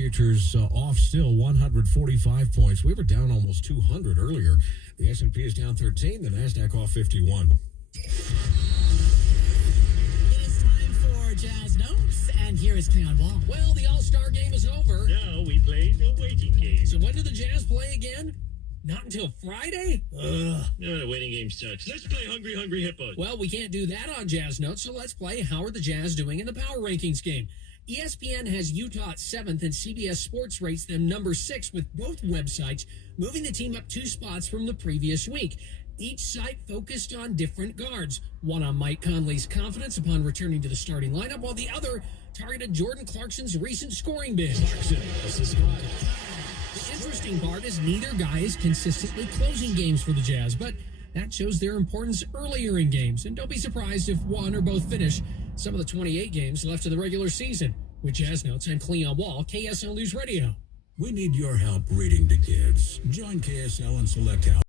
futures off still 145 points. We were down almost 200 earlier. The S&P is down 13. The NASDAQ off 51. It is time for Jazz Notes, and here is Cleon Wall. Well, the All-Star game is over. Now we play the waiting game. So when do the Jazz play again? Not until Friday? No, the waiting game sucks. Let's play Hungry Hungry Hippos. Well, we can't do that on Jazz Notes, so let's play How Are the Jazz Doing in the Power Rankings game. ESPN has Utah at 7th, and CBS Sports rates them number 6, with both websites moving the team up 2 spots from the previous week. Each site focused on different guards. One on Mike Conley's confidence upon returning to the starting lineup, while the other targeted Jordan Clarkson's recent scoring bid. The interesting part is neither guy is consistently closing games for the Jazz, but that shows their importance earlier in games. And don't be surprised if one or both finish some of the 28 games left in the regular season. With Jazz Notes, I'm Cleon Wall, KSL News Radio. We need your help reading to kids. Join KSL and select help.